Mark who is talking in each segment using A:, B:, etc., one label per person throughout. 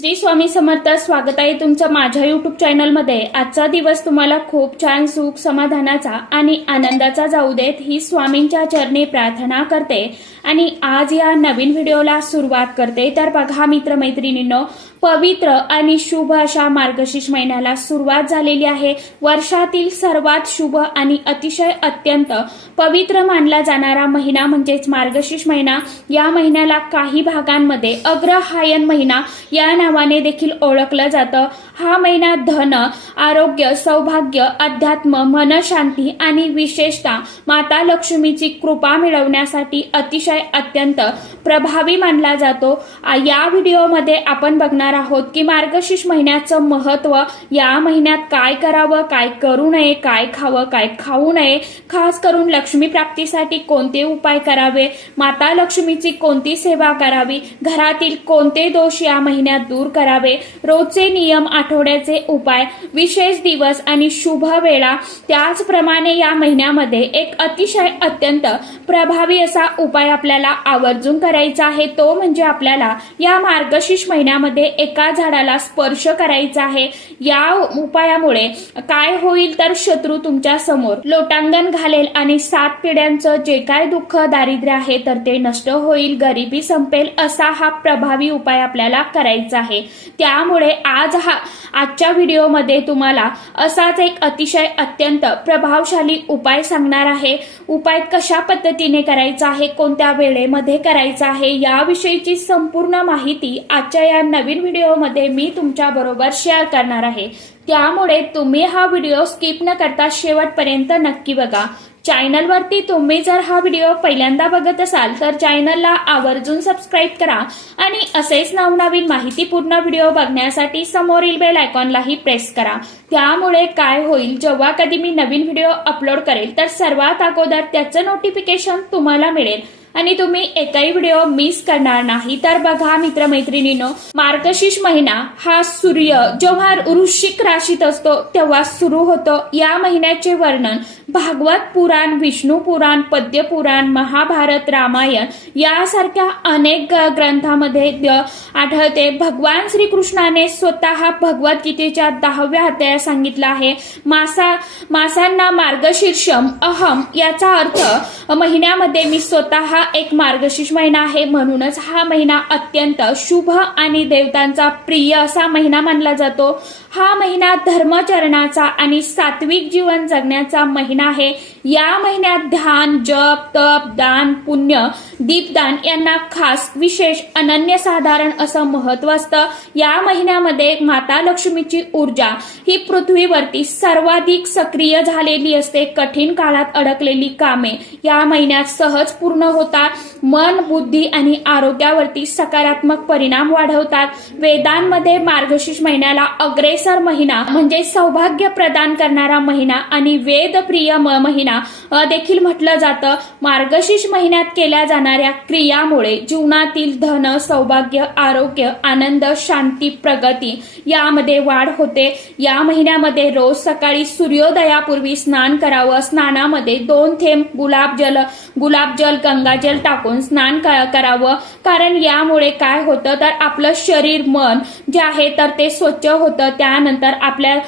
A: श्री स्वामी समर्थ स्वागत आहे तुमचं माझ्या युट्यूब चॅनलमध्ये आजचा दिवस तुम्हाला खूप छान सुख समाधानाचा आणि आनंदाचा जाऊ देत ही स्वामींच्या चरणी प्रार्थना करते. आणि आज या नवीन व्हिडिओला सुरुवात करते. तर बघा मित्रमैत्रिणींनो पवित्र आणि शुभ अशा मार्गशीर्ष महिन्याला सुरुवात झालेली आहे. वर्षातील सर्वात शुभ आणि अतिशय अत्यंत पवित्र मानला जाणारा महिना म्हणजेच मार्गशीर्ष महिना. या महिन्याला काही भागांमध्ये अग्रहायन महिना. या नावाने देखील ओळखलं जातं. हा महिना धन आरोग्य सौभाग्य अध्यात्म मनशांती आणि विशेषतः माता लक्ष्मीची कृपा मिळवण्यासाठी अतिशय अत्यंत प्रभावी मानला जातो. या व्हिडिओमध्ये आपण बघणार आहोत की मार्गशीर्ष महिन्याचं महत्त्व या महिन्यात काय करावं काय करू नये काय खावं काय खाऊ नये. खास करून लक्ष्मी प्राप्तीसाठी कोणते उपाय करावे? माता लक्ष्मीची कोणती सेवा करावी? घरातील कोणते दोष या महिन्यात दूर करावे? रोजचे नियम आठवड्याचे उपाय विशेष दिवस आणि शुभ वेळा त्याचप्रमाणे या महिन्यामध्ये एक अतिशय अत्यंत प्रभावी असा उपाय आपल्याला आवर्जून करायचा आहे. तो म्हणजे आपल्याला या मार्गशीर्ष महिन्यामध्ये एका झाडाला स्पर्श करायचा आहे. या उपायामुळे काय होईल तर शत्रू तुमच्यासमोर लोटांगण घालेल आणि सात पिढ्यांचं जे काय दुःख दारिद्र्य आहे तर ते नष्ट होईल गरिबी संपेल असा हा प्रभावी उपाय आपल्याला करायचा आहे. त्यामुळे आज हा आजच्या व्हिडिओमध्ये तुम्हाला असाच एक अतिशय अत्यंत प्रभावशाली उपाय सांगणार आहे. उपाय कशा पद्धतीने करायचा आहे कोणत्या वेळेमध्ये करायचा आहे याविषयीची संपूर्ण माहिती आजच्या या नवीन व्हिडिओमध्ये मी तुमच्या बरोबर शेअर करणार आहे. त्यामुळे तुम्ही हा व्हिडिओ स्किप न करता शेवटपर्यंत नक्की बघा. चॅनलवरती तुम्ही जर हा व्हिडिओ पहिल्यांदा बघत असाल तर चॅनलला आवर्जून सबस्क्राईब करा आणि असेच नवनवीन माहितीपूर्ण व्हिडिओ बघण्यासाठी समोरील बेल आयकॉनलाही प्रेस करा. त्यामुळे काय होईल जेव्हा कधी मी नवीन व्हिडिओ अपलोड करेल तर सर्वात अगोदर त्याचं नोटिफिकेशन तुम्हाला मिळेल. आणि तुम्ही एकही व्हिडिओ मिस करणार नाही तर बघा मित्रमैत्रिणीनो मार्गशीर्ष महिना हा सूर्य जेव्हा वृश्चिक राशीत असतो तेव्हा सुरू होतो. या महिन्याचे वर्णन भागवत पुराण विष्णू पुराण पद्य पुराण महाभारत रामायण यासारख्या अनेक ग्रंथामध्ये आढळते. भगवान श्रीकृष्णाने स्वतः भगवद्गीतेच्या दहाव्या अध्यायात सांगितलं आहे मासा मासांना मार्गशीर्षम अहम याचा अर्थ महिन्यामध्ये मी स्वतः एक मार्गशीर्ष महिना आहे म्हणूनच हा महिना अत्यंत शुभ आणि देवतांचा प्रिय असा महिना मानला जातो. हा महिना धर्मचरणाचा आणि सात्विक जीवन जगण्याचा महिना आहे. या महिन्यात ध्यान जप तप दान पुण्य दीपदान यांना खास विशेष अनन्यसाधारण असं महत्त्व असतं. या महिन्यामध्ये माता लक्ष्मीची ऊर्जा ही पृथ्वीवरती सर्वाधिक सक्रिय झालेली असते. कठीण काळात अडकलेली कामे या महिन्यात सहज पूर्ण होतात. मन बुद्धी आणि आरोग्यावरती सकारात्मक परिणाम वाढवतात. वेदांमध्ये मार्गशीर्ष महिन्याला अग्रेसर महिना म्हणजे सौभाग्य प्रदान करणारा महिना आणि वेदप्रिय म- महिना देखील म्हटलं जातं. मार्गशीर्ष महिन्यात केल्या जाणाऱ्या क्रियामुळे जीवनातील धन सौभाग्य आरोग्य आनंद शांती प्रगती यामध्ये वाढ होते. या महिन्यामध्ये रोज सकाळी सूर्योदयापूर्वी स्नान करावं. स्नानामध्ये दोन थेंब गुलाबजल गुलाबजल गंगाजल टाकून स्नान क- करावं. कारण यामुळे काय होतं? तर आपलं शरीर मन जे आहे तर ते स्वच्छ होतं. त्यानंतर आपल्या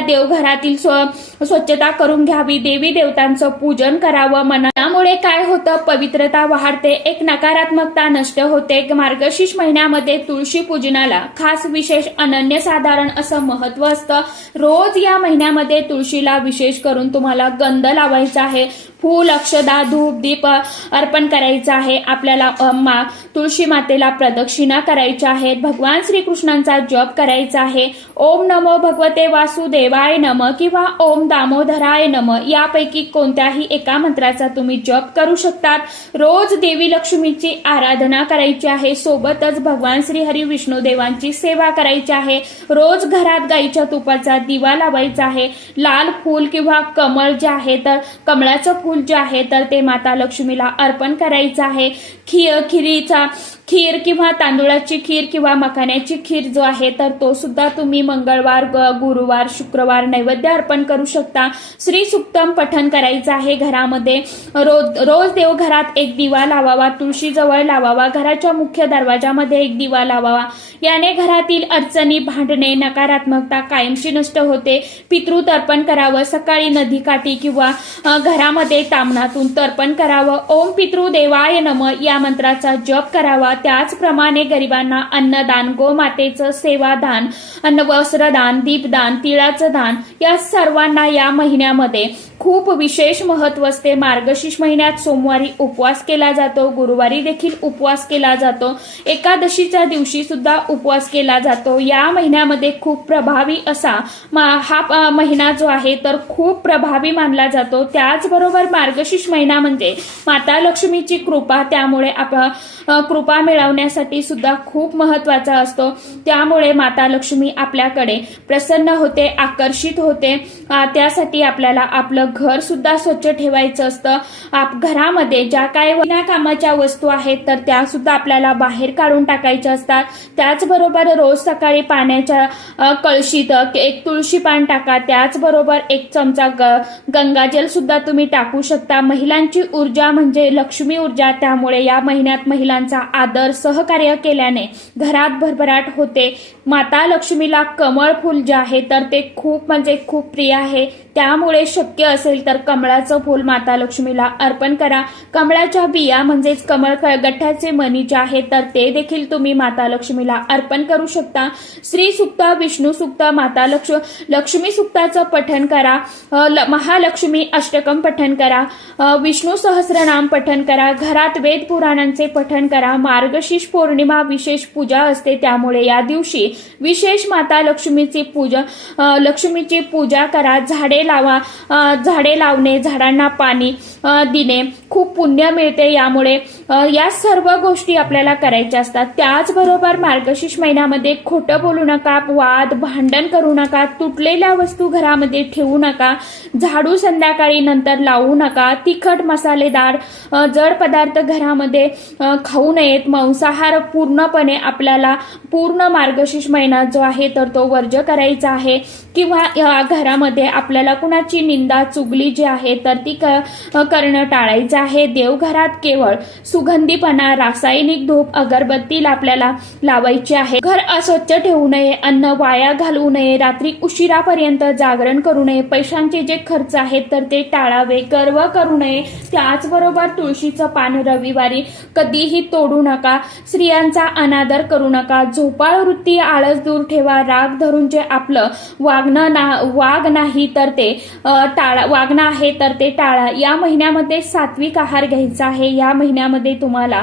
A: देवघरातील स्व- स्वच्छता करून घ्यावी. देवी देवतांचं पूजन करावं मना त्यामुळे काय होतं? पवित्रता वाढते एक नकारात्मकता नष्ट होते. मार्गशीर्ष महिन्यामध्ये तुळशी पूजनाला खास विशेष अनन्यसाधारण असं महत्त्व असतं. रोज या महिन्यामध्ये तुळशीला विशेष करून तुम्हाला गंध लावायचा आहे. फूल अक्षदा धूप दीप अर्पण करायचं आहे. आपल्याला अम्मा मा तुळशी मातेला प्रदक्षिणा करायच्या आहेत. भगवान श्रीकृष्णांचा जप करायचा आहे. ओम नमो भगवते वासुदेवाय नम किंवा ओम दामोदराय नम यापैकी कोणत्याही एका मंत्राचा तुम्ही जप करू शकतात. रोज देवी लक्ष्मीची आराधना करायची आहे. सोबतच भगवान श्री हरी विष्णू देवांची सेवा करायची आहे. रोज घरात गाईच्या तुपाचा दिवा लावायचा आहे. लाल फूल किंवा कमळ जे आहे तर कमळाचं फूल जे आहे तर ते माता लक्ष्मीला अर्पण करायचं आहे. खी खिरीचा खीर किंवा तांदुळाची खीर किंवा मखाण्याची खीर जो आहे तर तो सुद्धा तुम्ही मंगळवार ग- गुरुवार शुक्रवार नैवेद्य अर्पण करू शकता. श्री सुक्तम पठण करायचं आहे घरामध्ये. रोज रोज देवघरात एक दिवा लावावा तुळशीजवळ लावावा घराच्या मुख्य दरवाजामध्ये एक दिवा लावावा. याने घरातील अडचणी भांडणे नकारात्मकता कायमशी नष्ट होते. पितृतर्पण करावं सकाळी नदीकाठी किंवा घरामध्ये तामणातून तर्पण करावं. ओम पितृदेवाय नम या मंत्राचा जप करावा. त्याचप्रमाणे गरिबांना अन्नदान गोमातेचं सेवादान अन्न वस्त्रदान दीपदान तिळाचं दान या सर्वांना या महिन्यामध्ये खूप विशेष महत्त्व असते. मार्गशीर्ष महिन्यात सोमवारी उपवास केला जातो गुरुवारी देखील उपवास केला जातो. एकादशीच्या दिवशी सुद्धा उपवास केला जातो. या महिन्यामध्ये खूप प्रभावी असा हा महिना जो आहे तर खूप प्रभावी मानला जातो. त्याचबरोबर मार्गशीर्ष महिना म्हणजे माता लक्ष्मीची कृपा. त्यामुळे आप कृपा मिळवण्यासाठी सुद्धा खूप महत्त्वाचा असतो. त्यामुळे माता लक्ष्मी आपल्याकडे प्रसन्न होते आकर्षित होते. त्यासाठी आपल्याला आपलं घर सुद्धा स्वच्छ ठेवायचं असतं. आप घरामध्ये ज्या काय विना कामाच्या वस्तू आहेत तर त्या सुद्धा आपल्याला बाहेर काढून टाकायच्या असतात. त्याचबरोबर रोज सकाळी पाण्याच्या कळशीत एक तुळशी पान टाका. त्याचबरोबर एक चमचा ग गंगाजल सुद्धा तुम्ही टाकू शकता. महिलांची ऊर्जा म्हणजे लक्ष्मी ऊर्जा. त्यामुळे या महिन्यात महिलांचा आदर सहकार्य केल्याने घरात भरभराट होते. माता लक्ष्मीला कमळ फुल जे आहे तर ते खूप म्हणजे खूप प्रिय आहे. त्यामुळे शक्य असेल तर कमळाचं फूल माता लक्ष्मीला अर्पण करा. कमळाच्या बिया म्हणजेच कमळ गठ्ठ्याचे मणी जे आहे तर ते देखील तुम्ही माता लक्ष्मीला अर्पण करू शकता. श्री सुक्त विष्णू सुक्त माता लक्ष लक्ष्मी सुक्ताचं पठण करा. ल- महालक्ष्मी अष्टकम पठण करा. विष्णू सहस्रनाम पठण करा. घरात वेद पुराणांचे पठण करा. मार्गशीर्ष पौर्णिमा विशेष पूजा असते त्यामुळे या दिवशी विशेष माता लक्ष्मीची पूजा लक्ष्मीची पूजा करा. झाडे लावा झाडे लावणे झाडांना पाणी देणे. खूप पुण्य मिळते यामुळे. या सर्व गोष्टी आपल्याला करायच्या असतात. त्याचबरोबर मार्गशीर्ष महिन्यामध्ये खोटं बोलू नका वाद भांडण करू नका तुटलेल्या वस्तू घरामध्ये ठेवू नका झाडू संध्याकाळी नंतर लावू नका तिखट मसालेदार जड पदार्थ घरामध्ये खाऊ नयेत मांसाहार पूर्णपणे आपल्याला पूर्ण मार्गशीर्ष महिना जो आहे तर तो वर्ज करायचा आहे. किंवा घरामध्ये आपल्याला कुणाची निंदा चुगली जी आहे तर ती क- करणं टाळायचं आहे. देवघरात केवळ सुगंधीपणा रासायनिक धूप अगरबत्ती आपल्याला लावायची आहे. घर अस्वच्छ ठेवू नये अन्न वाया घालवू नये रात्री उशिरापर्यंत जागरण करू नये. पैशांचे जे खर्च आहेत तर ते टाळावे गर्व करू नये. त्याचबरोबर तुळशीचं पान रविवारी कधीही तोडू नका. स्त्रियांचा अनादर करू नका. झोपाळ वृत्ती आळस दूर ठेवा. राग धरून जे आपलं वागणं ना वाग नाही तर ते टाळा वागणं आहे तर ते टाळा. या महिन्यामध्ये सात्विक आहार घ्यायचा आहे. या महिन्यामध्ये तुम्हाला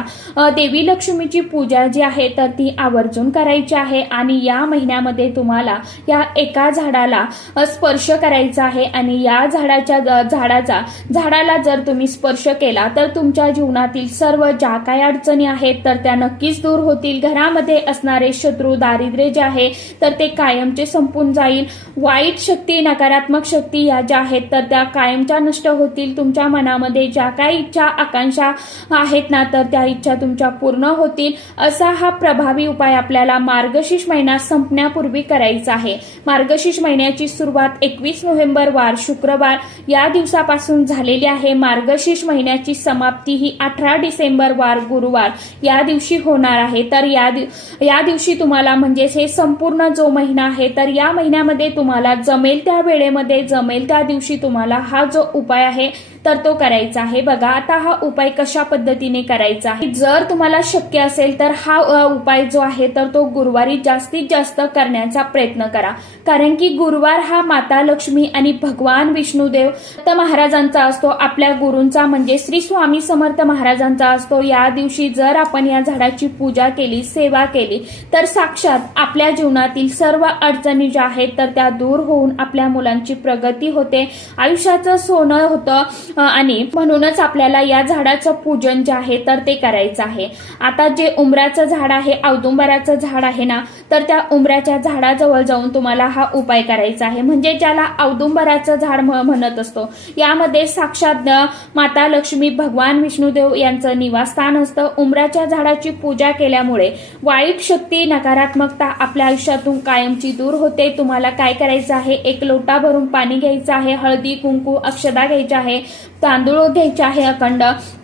A: देवी लक्ष्मीची पूजा जी आहे तर ती आवर्जून करायची आहे. आणि या महिन्यामध्ये तुम्हाला या एका झाडाला स्पर्श करायचा आहे. आणि या झाडाच्या झाडाचा झाडाला जर तुम्ही स्पर्श केला तर तुमच्या जीवनातील सर्व ज्या काय अडचणी आहेत तर त्या नक्कीच दूर होतील. घरामध्ये असणारे शत्रू दारिद्र्य जे आहे तर ते कायमचे संपून जाईल. वाईट शक्ती नकारात्मक शक्ती या ज्या आहेत तर त्या कायमच्या नष्ट होतील. तुमच्या मनामध्ये ज्या काही इच्छा आकांक्षा आहेत ना तर त्या इच्छा तुमच्या पूर्ण होतील. असा हा प्रभावी उपाय आपल्याला मार्गशीर्ष महिना संपण्यापूर्वी करायचा आहे. मार्गशीर्ष महिन्याची सुरुवात एकवीस नोव्हेंबर वार शुक्रवार या दिवसापासून झालेली आहे. मार्गशीर्ष महिन्याची समाप्ती ही अठरा डिसेंबर वार गुरुवार या दिवशी होणार आहे. तर या दिव- या दिवशी तुम्हाला म्हणजेच हे संपूर्ण जो महिना आहे तर या महिन्यामध्ये तुम्हाला जमेल त्या वेळेमध्ये जमेल त्या दिवशी तुम्हाला हा जो उपाय आहे तर तो करायचा आहे. बघा आता हा उपाय कशा पद्धतीने करायचा आहे. जर तुम्हाला शक्य असेल तर हा उपाय जो आहे तर तो गुरुवारी जास्तीत जास्त करण्याचा प्रयत्न करा. कारण की गुरुवार हा माता लक्ष्मी आणि भगवान विष्णुदेव तर महाराजांचा असतो. आपल्या गुरूंचा म्हणजे श्री स्वामी समर्थ महाराजांचा असतो. या दिवशी जर आपण या झाडाची पूजा केली सेवा केली तर साक्षात आपल्या जीवनातील सर्व अडचणी ज्या आहेत तर त्या दूर होऊन आपल्या मुलांची प्रगती होते. आयुष्याचं सोनं होतं आणि म्हणूनच आपल्याला या झाडाचं पूजन जे आहे तर ते करायचं आहे. आता जे उमराचं झाड आहे औदुंबराचं झाड आहे ना तर त्या उमराच्या झाडाजवळ जाऊन तुम्हाला हा उपाय करायचा आहे. म्हणजे ज्याला औदुंबराचं झाड म्हणत असतो. यामध्ये साक्षात माता लक्ष्मी भगवान विष्णुदेव यांचं निवासस्थान असतं. उमराच्या झाडाची पूजा केल्यामुळे वाईट शक्ती नकारात्मकता आपल्या आयुष्यातून कायमची दूर होते. तुम्हाला काय करायचं आहे? एक लोटा भरून पाणी घ्यायचं आहे हळदी कुंकू अक्षदा घ्यायची आहे तांदूळ घ्यायचे आहे अखंड.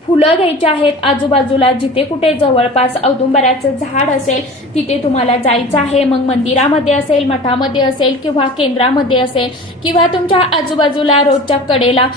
A: फुलं घ्यायची आहेत आजूबाजूला. जिथे कुठे जवळपास औदुंबराचं झाड असेल तिथे तुम्हाला जायचं आहे. मग मंदिरामध्ये असेल मठामध्ये असेल किंवा केंद्रामध्ये असेल किंवा तुमच्या आजूबाजूला रोडच्या कडेला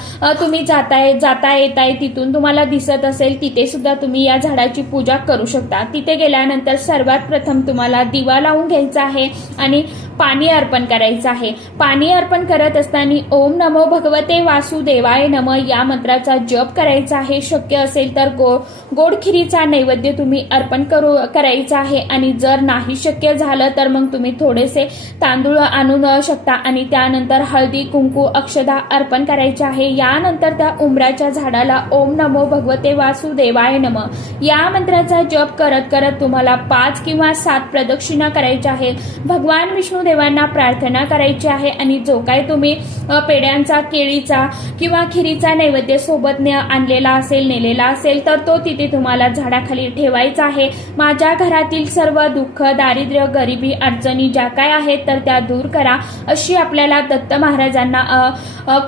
A: तुम्ही जाताय जाता येताय तिथून तुम्हाला दिसत असेल तिथे सुद्धा तुम्ही या झाडाची पूजा करू शकता. तिथे गेल्यानंतर सर्वात प्रथम तुम्हाला दिवा लावून घ्यायचा आहे आणि पाणी अर्पण करायचं आहे. पाणी अर्पण करत असताना ओम नमो भगवते वासुदेवाय नम या मंत्राचा जप करायचा आहे. शक्य असेल तर गो गोड खिरीचा नैवेद्य तुम्ही अर्पण करू करायचा आहे. आणि जर नाही शक्य झालं तर मग तुम्ही थोडेसे तांदूळ आणून शकता. आणि त्यानंतर हळदी कुंकू अक्षदा अर्पण करायचे आहे. यानंतर त्या उमराच्या झाडाला ओम नमो भगवते वासुदेवाय नम. या मंत्राचा जप करत करत तुम्हाला पाच किंवा सात प्रदक्षिणा करायच्या आहे भगवान विष्णू देवांना प्रार्थना करायची आहे आणि जो काय तुम्ही पेड्यांचा केळीचा किंवा खिरीचा नैवेद्य सोबत ने आणलेला असेल नेलेला असेल तर तो तिथे तुम्हाला झाडाखाली ठेवायचा आहे. माझ्या घरातील सर्व दुःख दारिद्र्य गरिबी अडचणी ज्या काय आहेत तर त्या दूर करा. अशी आपल्याला दत्त महाराजांना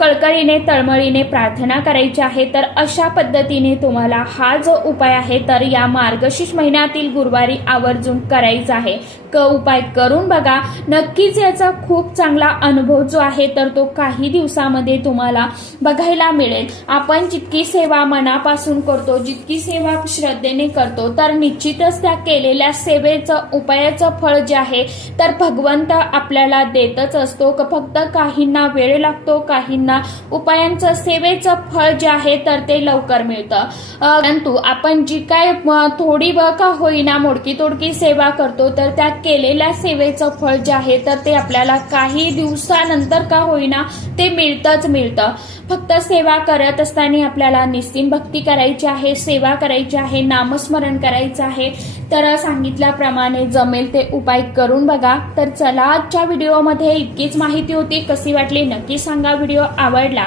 A: कळकळीने तळमळीने प्रार्थना करायची आहे. तर अशा पद्धतीने तुम्हाला हा जो उपाय आहे तर या मार्गशीर्ष महिन्यातील गुरुवारी आवर्जून करायचा आहे. उपाय करून बघा. नक्कीच याचा खूप चांगला अनुभव जो आहे तर तो काही दिवसामध्ये तुम्हाला बघायला मिळेल. आपण जितकी सेवा मनापासून करतो जितकी सेवा श्रद्धेने करतो तर निश्चितच त्या केलेल्या सेवेचं उपायाचं फळ जे आहे तर भगवंत आपल्याला देतच असतो. क- फक्त काहींना वेळ लागतो काहींना उपायांचं सेवेचं फळ जे आहे तर ते लवकर मिळतं. परंतु आपण जी काय थोडी ब का होईना मोडकी तोडकी सेवा करतो तर त्या केलेल्या सेवेचं फळ जे आहे तर ते आपल्याला काही दिवसानंतर का होईना ते मिळतंच मिळतं. फक्त सेवा करत असताना आपल्याला निस्तीन भक्ती करायची आहे सेवा करायची आहे नामस्मरण करायचं आहे. तर सांगितल्याप्रमाणे जमेल ते उपाय करून बघा. तर चला आजच्या व्हिडिओमध्ये इतकीच माहिती होती. कशी वाटली नक्की सांगा. व्हिडिओ आवडला